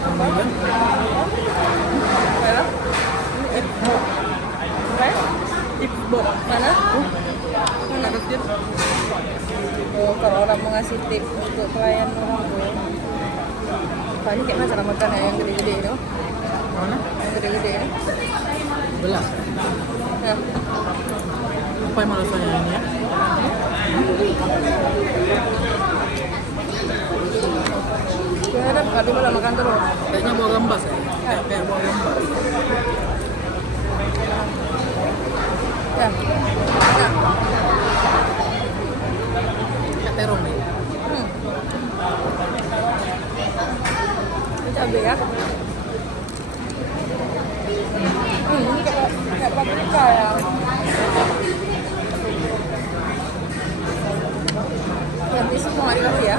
Mana? Tips bot mana? Mana kecil? Oh, kalau orang mau ngasih tips untuk klien orang tuh, paling kayak cara makan yang gede-gede itu. Mana? Yang gede-gede ini. Belas. Ya. Apa yang rasanya ini ya? Gue harap kali malah makan terus. Kayaknya buah gambas ya. Kayak buah gambas. Ya. Enak. Kayak terong nih. Ini cabai ya. Ini kayak paprika ya. Yang ini semua dikasih ya.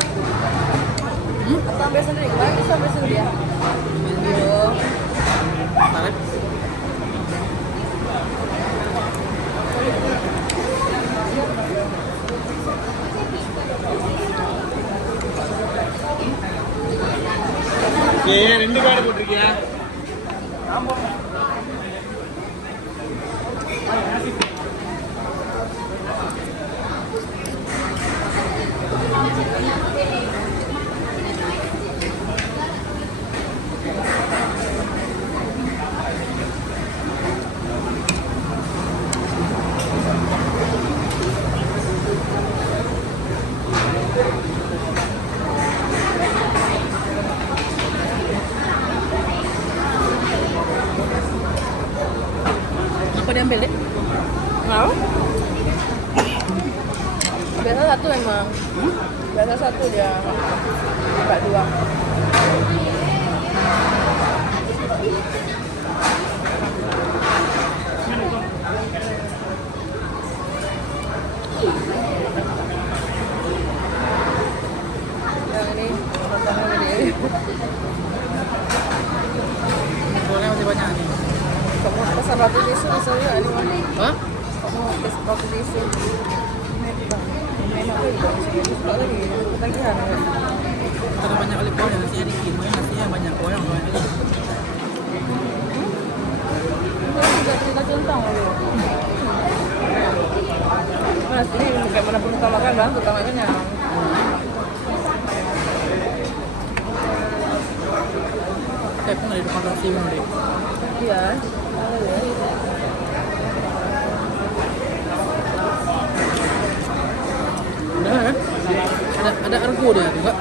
Atau ambil sendiri? Kemarin bisa ambil sendiri ya. Video. Tarik. ஏன் ரெண்டு கார்டு போட்டிருக்கியா? ஆமா. Apa diambil deh? Mau? Biasa satu memang. Biasa satu dia. Buka dua. Yang ini potongan gede. Soalnya masih banyak nih. Kamu pesan roti tisu bisa juga ini mah. Hah? Kamu pesan roti tisu. Enak juga. Suka lagi. Ketagihan ya. Karena banyak kali kuahnya, nasinya dikit. Makanya nasinya banyak kuahnya. Ini juga cerita centang loh. Mas, ini kayak mana pun kita makan kan, kita makan kenyang. Kayak pun ada depan nasi deh. Iya. Udah kan? Ada argo dia juga.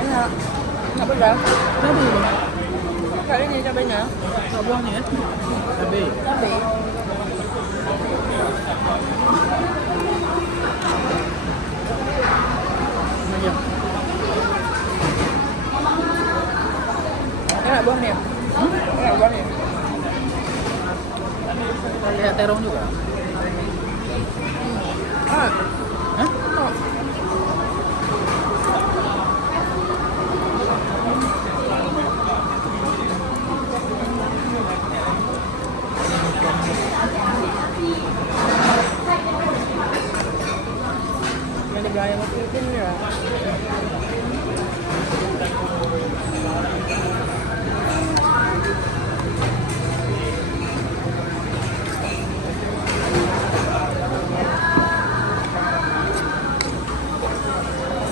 Enak. Nggak pedas. Cabai bang. Kali ini cabenya. Nggak buangnya ya? Cabai. Cabai. Aja. Enak buahnya. Enak buahnya. Kayak terong juga. Ah. Hah? Oh. Ada gaya mungkin ya.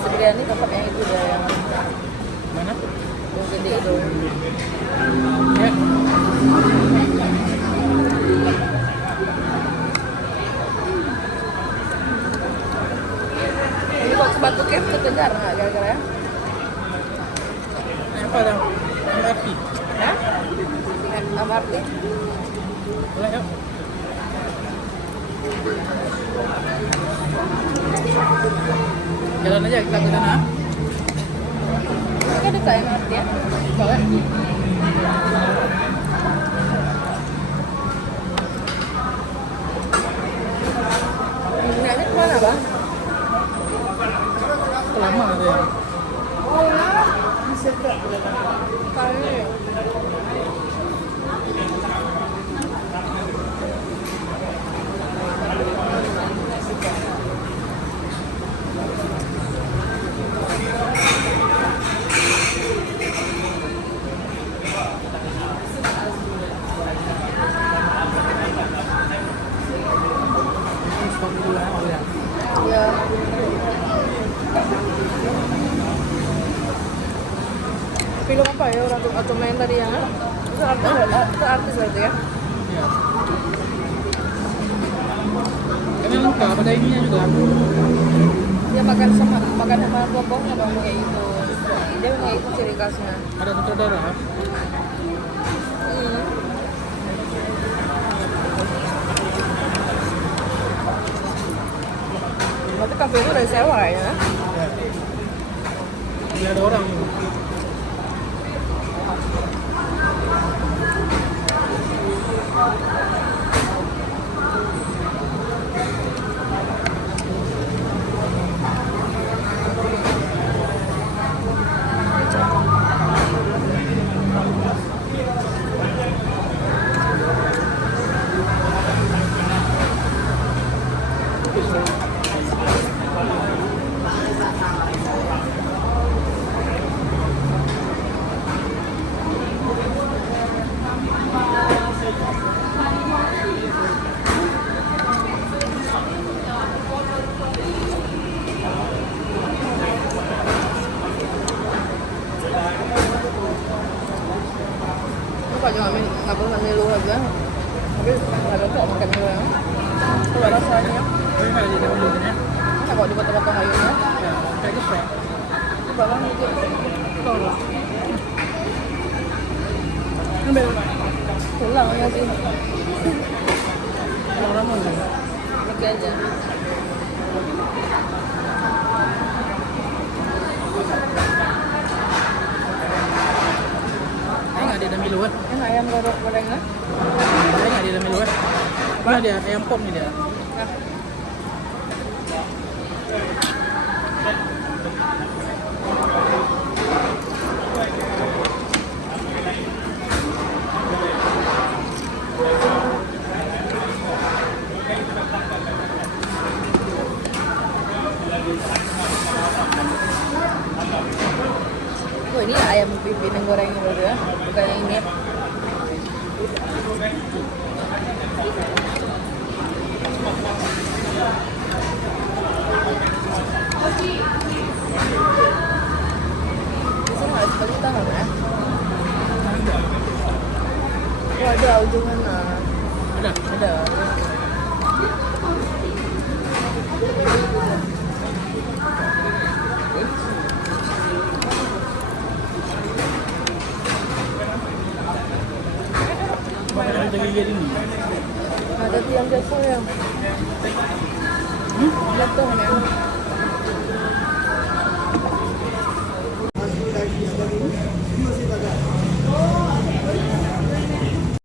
Biryani tetap yang itu dah yang Mana? gede itu. Ya. Ini kok batu kek kejar nggak gara-gara ya? Apa dah? MRT. Ya? MRT? Boleh yuk. Jalan aja kita ke sana. Ini kan dekat MRT ya? Boleh. Film apa ya orang dokumenter yang itu artis lah itu ya. Iya. Kan memang lengkap, ada ininya juga. Dia makan sama tokohnya bang kayak gitu. Dia memang itu ciri khasnya. Ada sutradara. Hmm. Berarti kafe itu udah sewa ya? Ini ada orang. Bukan cuma nggak perlu Milo aja, tapi ada kok makan Milo ya. Itu rasanya. Tapi kalau di dalam dulunya, Enak kok dipotong-potong ayamnya. ya kayak geprek. Itu bawang itu. Tolong. Ambil. Pulang ya sih. Orang mau kan? Ini aja. Ay nggak ada Milo kan? Yang ayam gorengnya. Ay nggak ada Milo kan? Apa dia ayam pop nih dia? Nah. Oh ini ayam pipit yang gorengnya baru ya, bukan yang ini. Bisa nggak sekali tahan ya? Oh ada ujungnya nah. Ada. Ada. Ada gigi ini. Ada tiang jasa ya. Jatuh ya.